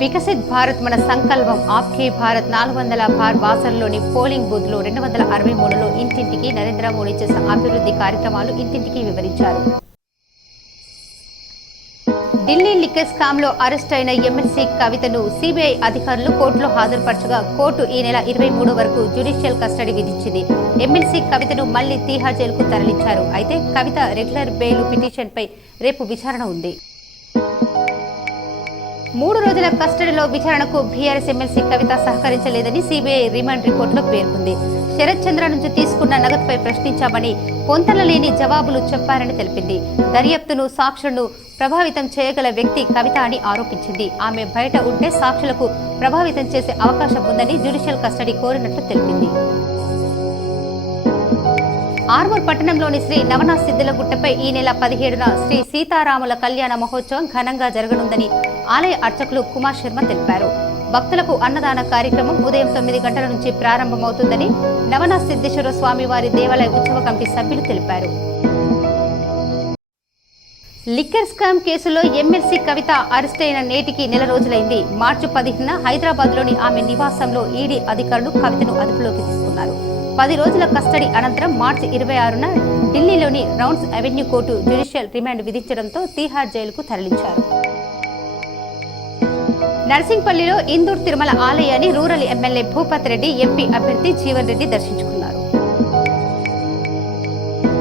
వికసిత్ భారత్ మన సంకల్పం ఆప్కే Bharat 400 bar బాసర్లోని polling బూత్లో 263లో ఇంటింటికి నరేంద్ర మోడీ చేసిన అభివృద్ధి కార్యక్రమాలు ఇంటింటికి వివరించారు. ఢిల్లీ లిక్కర్ స్కామ్ లో అరెస్ట్ అయిన ఎమ్మెల్సీ కవితను సిబిఐ అధికారులు కోర్టులో హాజరుపరచగా కోర్టు ఈ నెల 23 వరకు జ్యుడిషియల్ కస్టడీ విధించింది. ఎమ్మెల్సీ కవితను మళ్లీ తీహార్ జైలుకు తరలించారు. అయితే కవిత రెగ్యులర్ బెయిల్ పిటిషన్పై రేపు విచారణ ఉంది. 3 రోజుల కస్టడీలో విచారణకు బీఆర్ఎస్ ఎమ్మెల్సీ కవిత సహకరించలేదని సిబిఐ రిమాండ్ రిపోర్టులో పేర్కొంది. శరత్ చంద్ర నుంచి తీసుకున్న నగదుపై ప్రశ్నించామని, పొంతన లేని జవాబులు చెప్పారని తెలిపింది. దర్యాప్తును సాక్షులను ప్రభావితం చేయగల వ్యక్తి కవిత అని ఆరోపించింది. ఆమె బయట ఉంటే సాక్షులకు ప్రభావితం చేసే అవకాశం ఉందని జ్యుడిషియల్ కస్టడీ కోరినట్లు తెలిపింది. ఆర్మూర్ పట్టణంలోని శ్రీ నవనాథ్ సిద్దులగుట్టపై ఈ నెల 17న శ్రీ సీతారాముల కళ్యాణ మహోత్సవం ఘనంగా జరగనుందని ఆలయ అర్చకులు కుమార్ శర్మ తెలిపారు. భక్తులకు అన్నదాన కార్యక్రమం ఉదయం 9 గంటల నుంచి ప్రారంభమవుతుందని నవనాథ్ సిద్ధేశ్వర స్వామి వారి దేవాలయ ఉత్సవ కమిటీ సభ్యులు తెలిపారు. లిక్కర్ స్కామ్ కేసులో ఎమ్మెల్సీ కవిత అరెస్ట్ అయిన నేటికి నెల రోజులైంది. మార్చి 15న హైదరాబాద్లోని ఆమె నివాసంలో ఈడీ అధికారులు కవితను అదుపులోకి తీసుకున్నారు. 10 రోజుల కస్టడీ అనంతరం మార్చి 26న ఢిల్లీలోని Rouse Avenue court judicial remand విధించడంతో తీహార్ జైలుకు తరలించారు. నర్సింగ్పల్లిలో ఇందూర్ తిరుమల ఆలయాన్ని rural MLA Bhupath Reddy, MP అభ్యర్థి జీవన్ రెడ్డి దర్శించుకున్నారు.